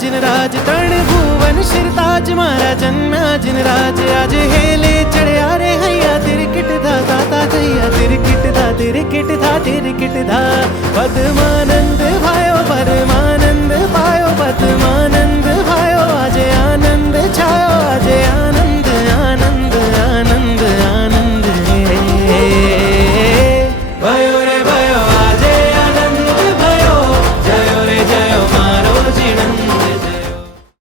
जिनराज तरण भुवन शिरताज मारा जन्मा जिनराज आज हेले चढ़े आ रे हैया तिरकिट धा दाता हैया तिरकिट धा पद्मानंद भायो पद्मानंद पायो पद्मानंद भायो आज आनंद